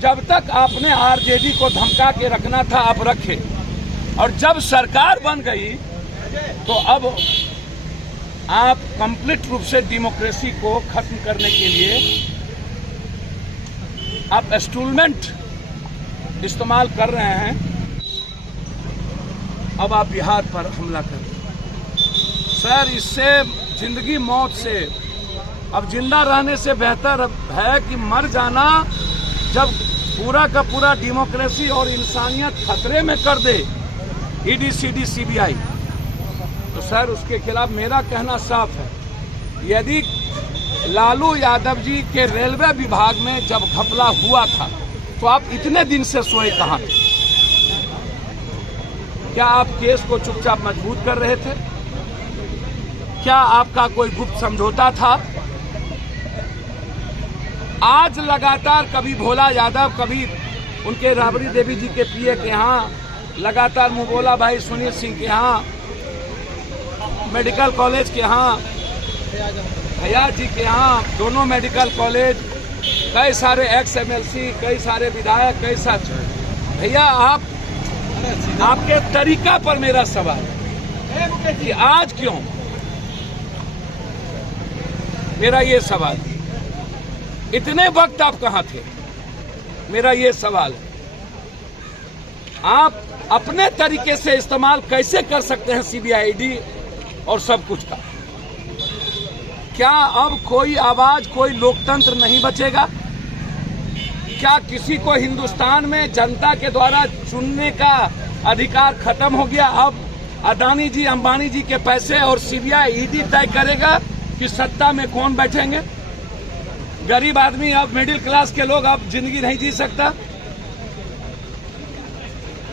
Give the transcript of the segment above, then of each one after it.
जब तक आपने आरजेडी को धमका के रखना था आप रखे, और जब सरकार बन गई तो अब आप कंप्लीट रूप से डेमोक्रेसी को खत्म करने के लिए आप इंस्ट्रूमेंट इस्तेमाल कर रहे हैं। अब आप बिहार पर हमला कर रहे हैं। सर, इससे जिंदगी मौत से, अब जिंदा रहने से बेहतर है कि मर जाना। जब पूरा का पूरा डेमोक्रेसी और इंसानियत खतरे में कर दे ईडी, सीडी, सीबीआई, तो सर उसके खिलाफ मेरा कहना साफ है। यदि लालू यादव जी के रेलवे विभाग में जब घपला हुआ था तो आप इतने दिन से सोए कहां थे? क्या आप केस को चुपचाप मजबूत कर रहे थे? क्या आपका कोई गुप्त समझौता था? आज लगातार कभी भोला यादव, कभी उनके राबड़ी देवी जी के पीए के यहाँ, लगातार मुबोला भाई सुनील सिंह के यहाँ, मेडिकल कॉलेज के यहाँ, भैया जी के यहाँ, दोनों मेडिकल कॉलेज, कई सारे एक्स एमएलसी, कई सारे विधायक, कई सारे भैया, आपके तरीका पर मेरा सवाल है कि आज क्यों, मेरा ये सवाल, इतने वक्त आप कहां थे? मेरा ये सवाल है। आप अपने तरीके से इस्तेमाल कैसे कर सकते हैं सीबीआईडी और सब कुछ का? क्या अब कोई आवाज, कोई लोकतंत्र नहीं बचेगा? क्या किसी को हिंदुस्तान में जनता के द्वारा चुनने का अधिकार खत्म हो गया? अब अदानी जी, अंबानी जी के पैसे और सीबीआई, ईडी तय करेगा कि सत्ता में कौन बैठेंगे? गरीब आदमी, अब मिडिल क्लास के लोग अब जिंदगी नहीं जी सकता।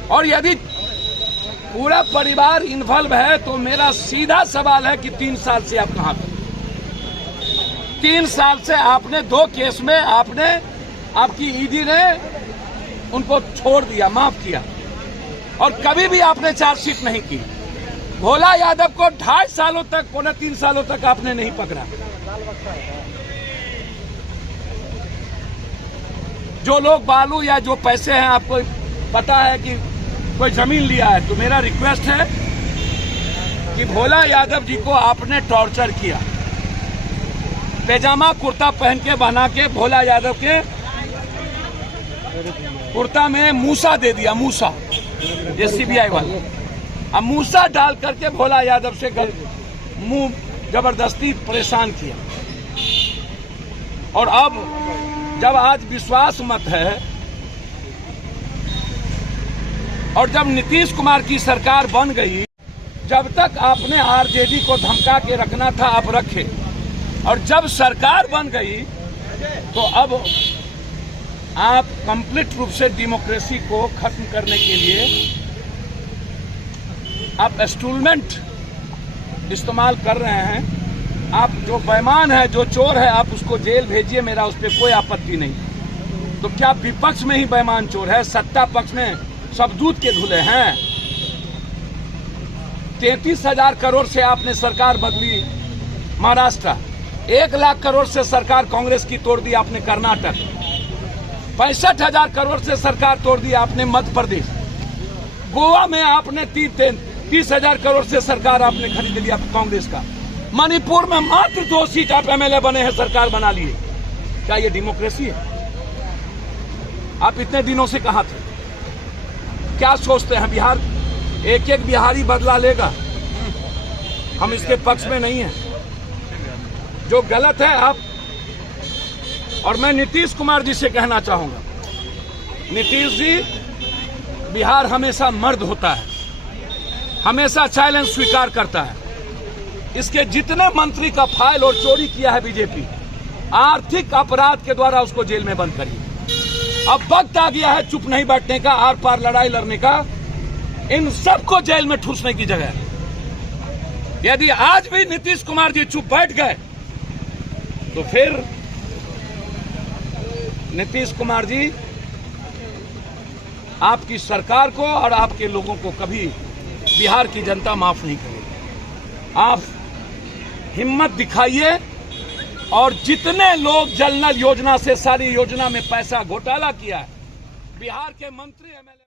और यदि पूरा परिवार इन्वॉल्व है तो मेरा सीधा सवाल है कि 3 साल से आप कहां थे? 3 साल से आपने 2 केस में आपकी ईडी ने उनको छोड़ दिया, माफ किया, और कभी भी आपने चार्जशीट नहीं की। भोला यादव को 2.5 सालों तक, 3 सालों तक आपने नहीं पकड़ा। जो लोग बालू या जो पैसे हैं, आपको पता है कि कोई जमीन लिया है, तो मेरा रिक्वेस्ट है कि भोला यादव जी को आपने टॉर्चर किया, पैजामा कुर्ता पहन के बना के भोला यादव के कुर्ता में मूसा दे दिया, मूसा, ये सीबीआई वाले, अब मूसा डाल करके भोला यादव से मुंह जबरदस्ती परेशान किया। और अब जब आज विश्वास मत है और जब नीतीश कुमार की सरकार बन गई, जब तक आपने आरजेडी को धमका के रखना था आप रखे, और जब सरकार बन गई तो अब आप कंप्लीट रूप से डेमोक्रेसी को खत्म करने के लिए आप इंस्ट्रूमेंट इस्तेमाल कर रहे हैं। आप जो बेईमान है, जो चोर है, आप उसको जेल भेजिए, मेरा उस पर कोई आपत्ति नहीं। तो क्या विपक्ष में ही बेईमान चोर है? सत्ता पक्ष में सब दूध के धुले हैं। 33,000 करोड़ से आपने सरकार बदली महाराष्ट्र, 1 लाख करोड़ से सरकार कांग्रेस की तोड़ दी आपने कर्नाटक, 65,000 करोड़ से सरकार तोड़ दी आपने मध्य प्रदेश, गोवा में आपने 30,000 करोड़ से सरकार आपने खरीद लिया कांग्रेस का, मणिपुर में मात्र 2 सीट आप एमएलए बने हैं, सरकार बना लिए। क्या ये डेमोक्रेसी है? आप इतने दिनों से कहां थे? क्या सोचते हैं बिहार एक एक बिहारी बदला लेगा? हम इसके पक्ष में नहीं हैं। जो गलत है आप, और मैं नीतीश कुमार जी से कहना चाहूंगा, नीतीश जी, बिहार हमेशा मर्द होता है, हमेशा चैलेंज स्वीकार करता है। इसके जितने मंत्री का फाइल और चोरी किया है बीजेपी, आर्थिक अपराध के द्वारा उसको जेल में बंद करिए। अब वक्त आ गया है चुप नहीं बैठने का, आर पार लड़ाई लड़ने का। इन सबको जेल में ठूसने की जगह, यदि आज भी नीतीश कुमार जी चुप बैठ गए तो फिर नीतीश कुमार जी आपकी सरकार को और आपके लोगों को कभी बिहार की जनता माफ नहीं करेगी। आप हिम्मत दिखाइए और जितने लोग जल नल योजना से सारी योजना में पैसा घोटाला किया है, बिहार के मंत्री एमएलए